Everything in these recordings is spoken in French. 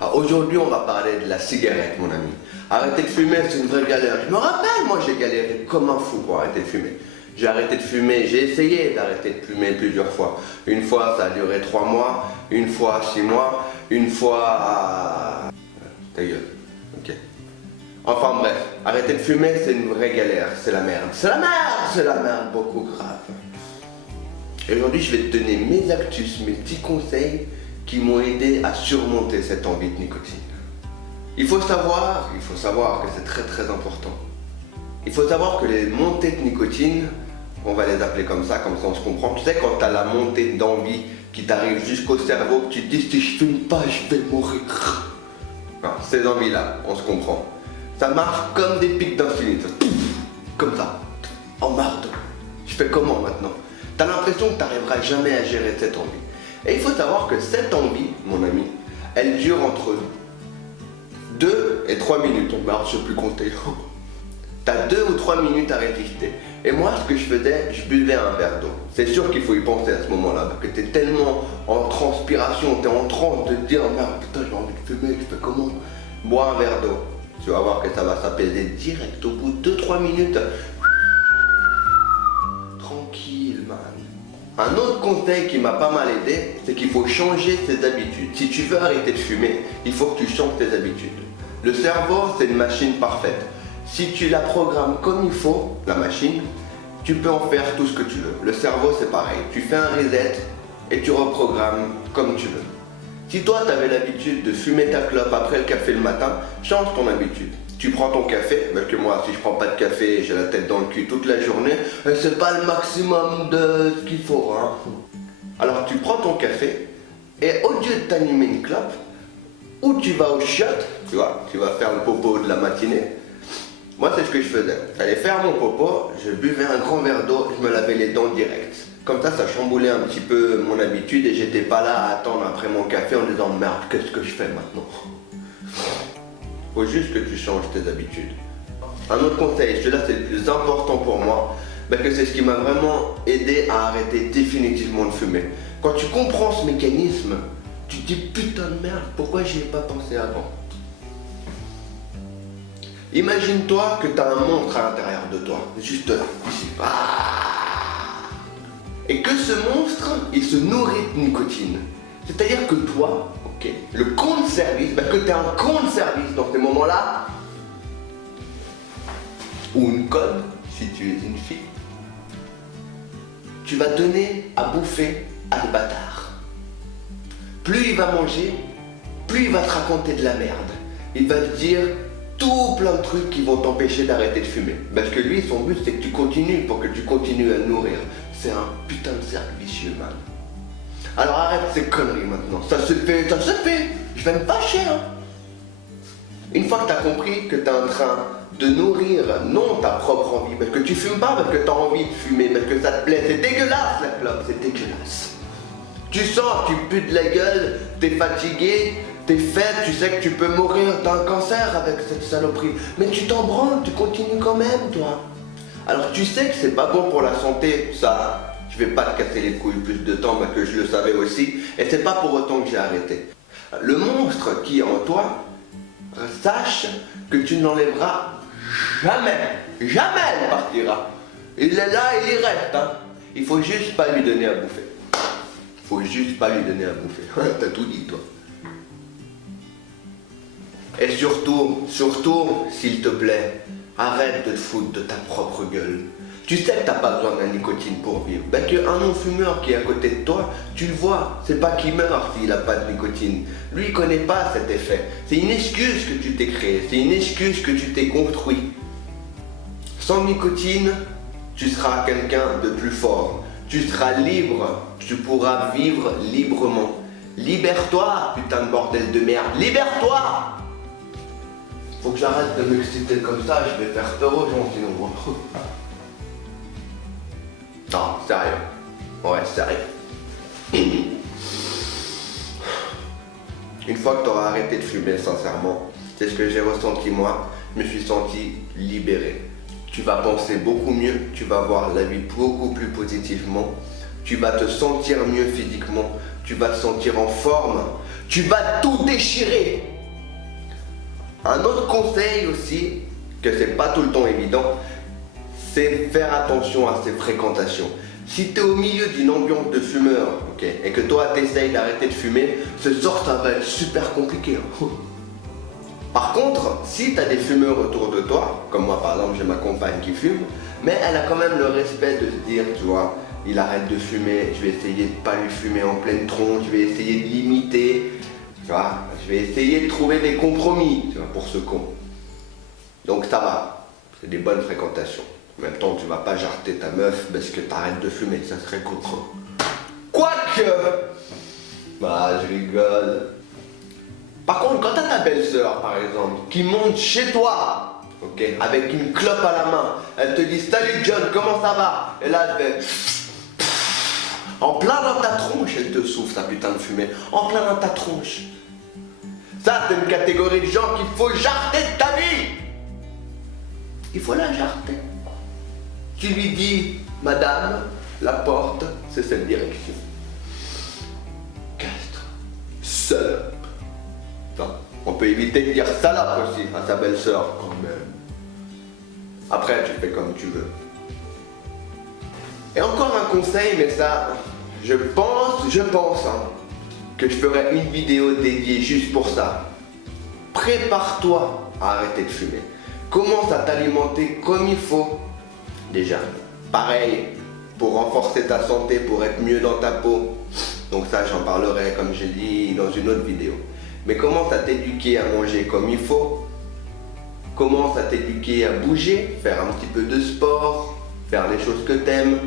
Alors aujourd'hui, on va parler de la cigarette, mon ami. Arrêter de fumer, c'est une vraie galère. Je me rappelle, moi, j'ai galéré comme un fou pour arrêter de fumer. J'ai arrêté de fumer, j'ai essayé d'arrêter de fumer plusieurs fois. Une fois, ça a duré 3 mois, une fois 6 mois, une fois... Ta gueule, ok. Enfin bref, arrêter de fumer, c'est une vraie galère, c'est la merde. C'est la merde, beaucoup grave. Et aujourd'hui, je vais te donner mes astuces, mes petits conseils qui m'ont aidé à surmonter cette envie de nicotine. Il faut savoir que c'est très très important. Il faut savoir que les montées de nicotine, on va les appeler comme ça on se comprend. Tu sais, quand tu as la montée d'envie qui t'arrive jusqu'au cerveau, que tu te dis si je fume pas, je vais mourir. Non, ces envies-là, on se comprend. Ça marche comme des pics d'insuline, comme ça. Oh merde, je fais comment maintenant? T'as l'impression que tu n'arriveras jamais à gérer cette envie. Et il faut savoir que cette envie, mon ami, elle dure entre 2 et 3 minutes. Je ne sais plus compter. Tu as 2 ou 3 minutes à résister. Et moi, ce que je faisais, je buvais un verre d'eau. C'est sûr qu'il faut y penser à ce moment-là, parce que tu es tellement en transpiration, tu es en transe de te dire, merde, putain, j'ai envie de fumer, je fais comment? Bois un verre d'eau. Tu vas voir que ça va s'apaiser direct au bout de 2-3 minutes. Tranquille, man. Un autre conseil qui m'a pas mal aidé, c'est qu'il faut changer ses habitudes. Si tu veux arrêter de fumer, il faut que tu changes tes habitudes. Le cerveau, c'est une machine parfaite. Si tu la programmes comme il faut, la machine, tu peux en faire tout ce que tu veux. Le cerveau, c'est pareil. Tu fais un reset et tu reprogrammes comme tu veux. Si toi, tu avais l'habitude de fumer ta clope après le café le matin, change ton habitude. Tu prends ton café, parce que moi, si je prends pas de café, j'ai la tête dans le cul toute la journée, c'est pas le maximum de ce qu'il faut, hein. Alors tu prends ton café, et au lieu de t'animer une clope, ou tu vas au chiottes, tu vois, tu vas faire le popo de la matinée. Moi, c'est ce que je faisais. J'allais faire mon popo, je buvais un grand verre d'eau, je me lavais les dents direct. Comme ça chamboulait un petit peu mon habitude et j'étais pas là à attendre après mon café en disant merde, qu'est-ce que je fais maintenant? Faut juste que tu changes tes habitudes. Un autre conseil, celui-là c'est le plus important pour moi, parce que c'est ce qui m'a vraiment aidé à arrêter définitivement de fumer. Quand tu comprends ce mécanisme, tu te dis putain de merde, pourquoi j'y ai pas pensé avant? Imagine-toi que tu as un monstre à l'intérieur de toi, juste là, ici. Et que ce monstre, il se nourrit de nicotine. C'est-à-dire que toi, ok, le compte service, que tu as un compte service dans ces moments-là, ou une conne, si tu es une fille, tu vas donner à bouffer à le bâtard. Plus il va manger, plus il va te raconter de la merde. Il va te dire tout plein de trucs qui vont t'empêcher d'arrêter de fumer. Parce que lui, son but, c'est que tu continues pour que tu continues à le nourrir. C'est un putain de cercle vicieux, man. Alors arrête ces conneries maintenant. Ça se fait, ça se fait. Je vais me fâcher, hein. Une fois que tu as compris que tu es en train de nourrir, non ta propre envie, parce que tu fumes pas parce que tu as envie de fumer, parce que ça te plaît, c'est dégueulasse la clope, c'est dégueulasse. Tu sors, tu pues de la gueule, t'es fatigué, t'es faible, tu sais que tu peux mourir d'un cancer avec cette saloperie. Mais tu t'en branles, tu continues quand même, toi. Alors tu sais que c'est pas bon pour la santé, ça, je vais pas te casser les couilles plus de temps, mais que je le savais aussi. Et c'est pas pour autant que j'ai arrêté. Le monstre qui est en toi, sache que tu n'enlèveras jamais. Jamais il partira. Il est là, il y reste, hein. Il faut juste pas lui donner à bouffer. Faut juste pas lui donner à bouffer. T'as tout dit, toi. Et surtout, s'il te plaît, arrête de te foutre de ta propre gueule. Tu sais que t'as pas besoin de la nicotine pour vivre. Ben qu'un non-fumeur qui est à côté de toi, tu le vois, c'est pas qu'il meurt s'il a pas de nicotine. Lui, il connaît pas cet effet. C'est une excuse que tu t'es créée, c'est une excuse que tu t'es construit. Sans nicotine, tu seras quelqu'un de plus fort. Tu seras libre, tu pourras vivre librement. Libère-toi, putain de bordel de merde, libère-toi! Faut que j'arrête de m'exciter comme ça, je vais faire peur aux gens sinon. Non, sérieux. Ouais, sérieux. Une fois que tu auras arrêté de fumer, sincèrement, c'est ce que j'ai ressenti moi, je me suis senti libéré. Tu vas penser beaucoup mieux, tu vas voir la vie beaucoup plus positivement, tu vas te sentir mieux physiquement, tu vas te sentir en forme, Tu vas tout déchirer. Un autre conseil aussi, que c'est pas tout le temps évident, c'est faire attention à ses fréquentations. Si tu es au milieu d'une ambiance de fumeurs, ok, et que toi tu essayes d'arrêter de fumer, ce soir ça va être super compliqué. Par contre, si tu as des fumeurs autour de toi, comme moi par exemple j'ai ma compagne qui fume, mais elle a quand même le respect de se dire, tu vois, il arrête de fumer, je vais essayer de pas lui fumer en pleine tronche, je vais essayer de limiter, tu vois, je vais essayer de trouver des compromis, tu vois, pour ce con. Donc ça va, c'est des bonnes fréquentations. En même temps, tu vas pas jarter ta meuf parce que t'arrêtes de fumer, ça serait contre. Quoique, bah je rigole. Par contre, quand t'as ta belle-sœur, par exemple, qui monte chez toi, ok, avec une clope à la main, elle te dit salut John, comment ça va? Et là, elle fait en plein dans ta tronche, elle te souffle ta putain de fumée, en plein dans ta tronche. Ça, c'est une catégorie de gens qu'il faut jarter de ta vie. Il faut la jarter. Tu lui dis, madame, la porte, c'est cette direction. Castre. Salope. Enfin, on peut éviter de dire salope aussi à sa belle-sœur quand même. Après, tu fais comme tu veux. Et encore un conseil, mais ça, je pense hein, que je ferai une vidéo dédiée juste pour ça. Prépare-toi à arrêter de fumer. Commence à t'alimenter comme il faut. Déjà, pareil, pour renforcer ta santé, pour être mieux dans ta peau. Donc ça, j'en parlerai, comme j'ai dit, dans une autre vidéo. Mais commence à t'éduquer à manger comme il faut. Commence à t'éduquer à bouger, faire un petit peu de sport, faire les choses que t'aimes.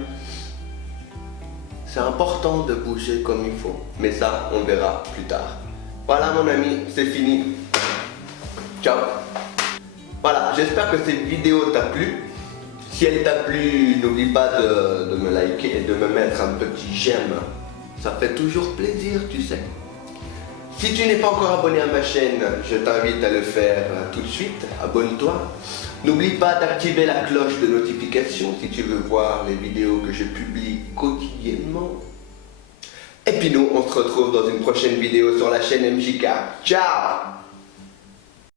C'est important de bouger comme il faut. Mais ça, on verra plus tard. Voilà mon ami, c'est fini. Ciao. Voilà, j'espère que cette vidéo t'a plu. Si elle t'a plu, n'oublie pas de me liker et de me mettre un petit j'aime. Ça fait toujours plaisir, tu sais. Si tu n'es pas encore abonné à ma chaîne, je t'invite à le faire tout de suite. Abonne-toi. N'oublie pas d'activer la cloche de notification si tu veux voir les vidéos que je publie quotidiennement. Et puis nous, on se retrouve dans une prochaine vidéo sur la chaîne MJK. Ciao!